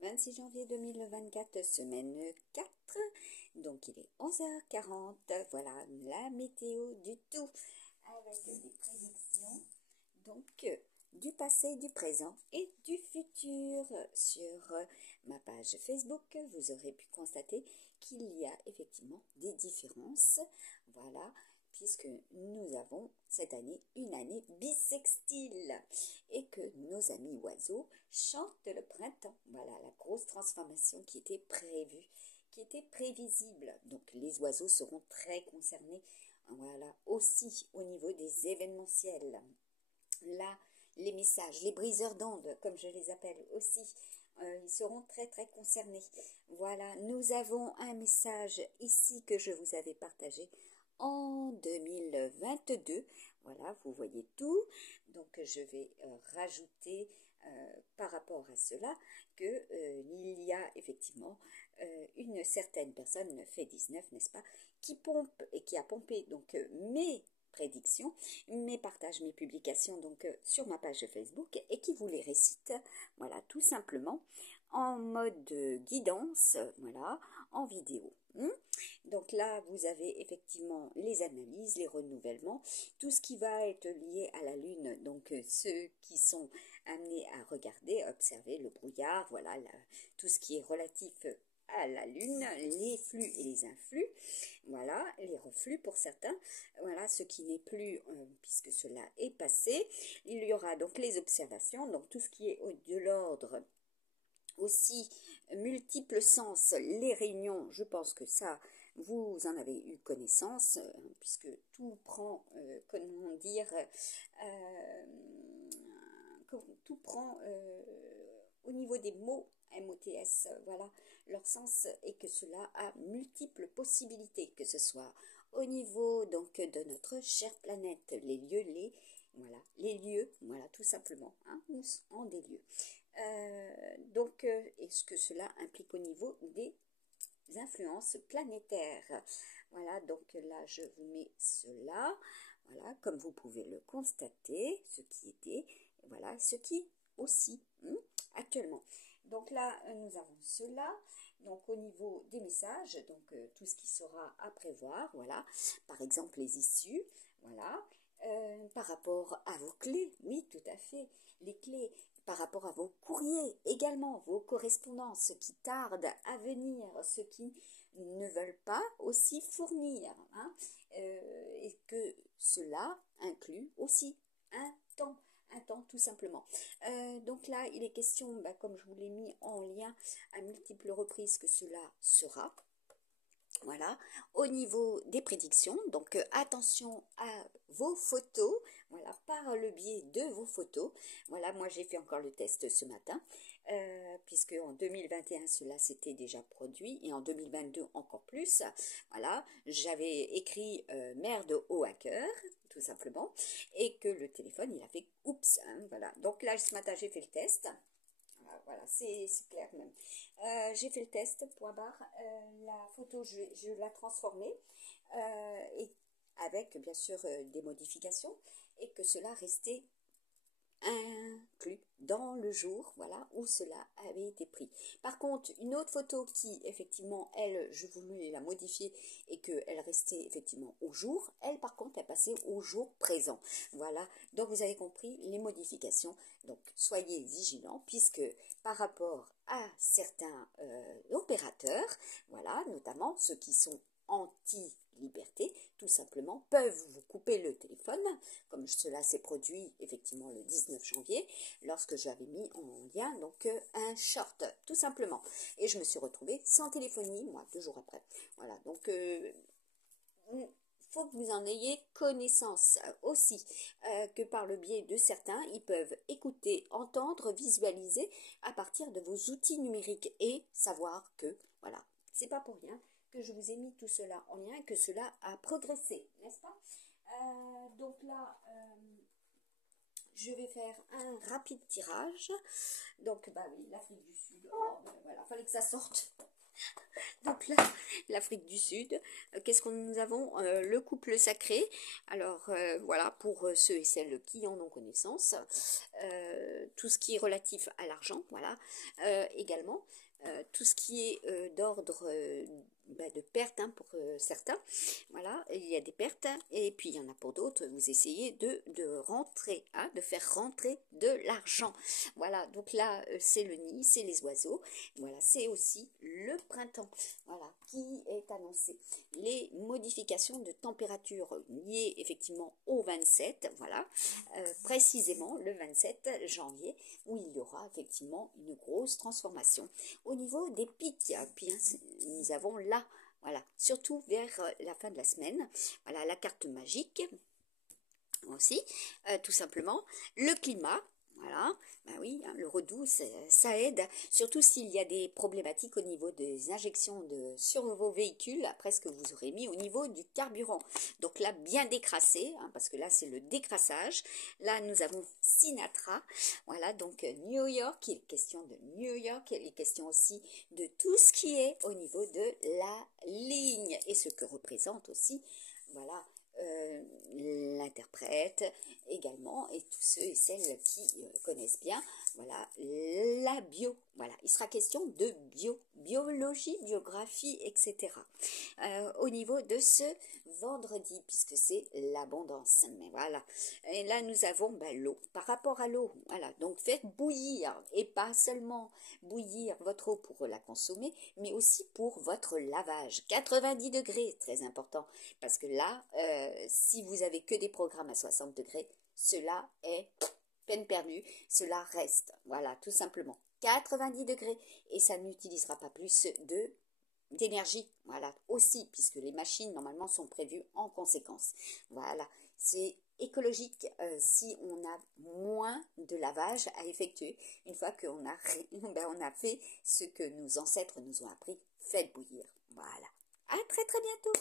26 janvier 2024, semaine 4. Donc il est 11h40. Voilà la météo du tout. Avec des prédictions donc du passé, du présent et du futur. Sur ma page Facebook, vous aurez pu constater qu'il y a effectivement des différences. Voilà, puisque nous avons cette année une année bissextile et que nos amis oiseaux chantent le printemps. Voilà la grosse transformation qui était prévue, qui était prévisible. Donc les oiseaux seront très concernés, voilà, aussi au niveau des événementiels. Là, les messages, les briseurs d'ondes, comme je les appelle aussi, ils seront très très concernés. Voilà, nous avons un message ici que je vous avais partagé en 2022. Voilà, vous voyez tout. Donc je vais rajouter par rapport à cela que il y a effectivement une certaine personne, fait 19, n'est-ce pas, qui pompe et qui a pompé donc mes prédictions, mes partages, mes publications donc sur ma page Facebook et qui vous les récite, voilà, tout simplement en mode guidance, voilà, en vidéo. Donc là, vous avez effectivement les analyses, les renouvellements, tout ce qui va être lié à la Lune, donc ceux qui sont amenés à regarder, observer le brouillard, voilà, tout ce qui est relatif à la Lune, les flux et les influx, voilà, les reflux pour certains, voilà, ce qui n'est plus, puisque cela est passé. Il y aura donc les observations, donc tout ce qui est de l'ordre aussi multiples sens, les réunions, je pense que ça, vous en avez eu connaissance, puisque tout prend, comment dire, tout prend au niveau des mots MOTS, voilà, leur sens, et que cela a multiples possibilités, que ce soit au niveau donc de notre chère planète, les lieux, les lieux, voilà, tout simplement, hein, nous en des lieux. Donc, est-ce que cela implique au niveau des influences planétaires? Voilà, donc là, je vous mets cela, voilà, comme vous pouvez le constater, ce qui était, voilà, ce qui aussi, actuellement. Donc là, nous avons cela, donc au niveau des messages, donc tout ce qui sera à prévoir, voilà, par exemple les issues, voilà, par rapport à vos clés, oui, tout à fait, les clés, par rapport à vos courriers également, vos correspondances, ceux qui tardent à venir, ceux qui ne veulent pas aussi fournir, hein, et que cela inclut aussi un temps tout simplement. Donc là, il est question, bah, comme je vous l'ai mis en lien à multiples reprises, que cela sera. Voilà, au niveau des prédictions, donc attention à vos photos, voilà, par le biais de vos photos. Voilà, moi j'ai fait encore le test ce matin, puisque en 2021 cela s'était déjà produit, et en 2022 encore plus. Voilà, j'avais écrit merde au hacker, tout simplement, et que le téléphone il a fait oups, hein, voilà. Donc là ce matin j'ai fait le test. Voilà, c'est clair même. J'ai fait le test, point barre. La photo, je l'ai transformée et avec bien sûr des modifications et que cela restait inclus dans le jour, voilà, où cela avait été pris. Par contre, une autre photo qui, effectivement, elle, je voulais la modifier et qu'elle restait effectivement au jour, elle, par contre, elle passait au jour présent. Voilà, donc vous avez compris les modifications. Donc, soyez vigilants, puisque par rapport à certains opérateurs, voilà, notamment ceux qui sont anti-liberté, tout simplement, peuvent vous couper le téléphone, comme cela s'est produit effectivement le 19 janvier, lorsque j'avais mis en lien donc un short, tout simplement. Et je me suis retrouvée sans téléphonie, moi, 2 jours après. Voilà, donc faut que vous en ayez connaissance aussi, que par le biais de certains, ils peuvent écouter, entendre, visualiser à partir de vos outils numériques et savoir que, voilà, c'est pas pour rien que je vous ai mis tout cela en lien, que cela a progressé, n'est-ce pas? Donc là, je vais faire un rapide tirage. Donc, bah oui, l'Afrique du Sud, oh, ben voilà, fallait que ça sorte. Donc là, l'Afrique du Sud, qu'est-ce que nous avons? Le couple sacré. Alors voilà, pour ceux et celles qui en ont connaissance, tout ce qui est relatif à l'argent, voilà, également. Tout ce qui est d'ordre de perte hein, pour certains, voilà, il y a des pertes et puis il y en a pour d'autres, vous essayez de rentrer, hein, de faire rentrer de l'argent, voilà, donc là c'est le nid, c'est les oiseaux, voilà, c'est aussi le printemps, voilà, qui est annoncé. Les modifications de température liées effectivement au 27, voilà, précisément le 27 janvier, où il y aura effectivement une grosse transformation. Au niveau des pics, puis, nous avons là, voilà, surtout vers la fin de la semaine, voilà, la carte magique aussi, tout simplement, le climat, voilà, ben oui, hein, le redoux, ça aide, surtout s'il y a des problématiques au niveau des injections sur vos véhicules, après ce que vous aurez mis au niveau du carburant. Donc là, bien décrassé, hein, parce que là, c'est le décrassage. Là, nous avons Sinatra, voilà, donc New York, il est question de New York, il est question aussi de tout ce qui est au niveau de la ligne, et ce que représente aussi, voilà, l'interprète également, et tous ceux et celles qui connaissent bien, voilà, la bio, voilà, il sera question de biologie, biographie, etc. Au niveau de ce vendredi, puisque c'est l'abondance, mais voilà, et là nous avons l'eau, par rapport à l'eau, voilà, donc faites bouillir, et pas seulement bouillir votre eau pour la consommer, mais aussi pour votre lavage, 90 degrés, très important, parce que là, si vous avez que des programmes à 60 degrés, cela est peine perdue, cela reste, voilà, tout simplement, 90 degrés, et ça n'utilisera pas plus d'énergie, voilà, aussi, puisque les machines, normalement, sont prévues en conséquence, voilà, c'est écologique si on a moins de lavage à effectuer, une fois qu'on a, on a fait ce que nos ancêtres nous ont appris, faites bouillir, voilà, à très très bientôt.